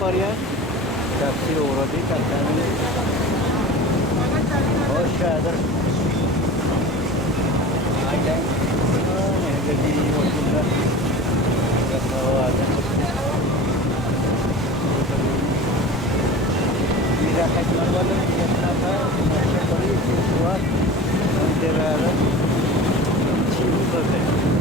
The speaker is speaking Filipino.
var ya. Taksi uğradı taksinin. Hoş geldin. Aynen. Ne gadi hoşunda. Kasawadan. Bila khidmat wala yatna tha masya bari suat antara chibu करते हैं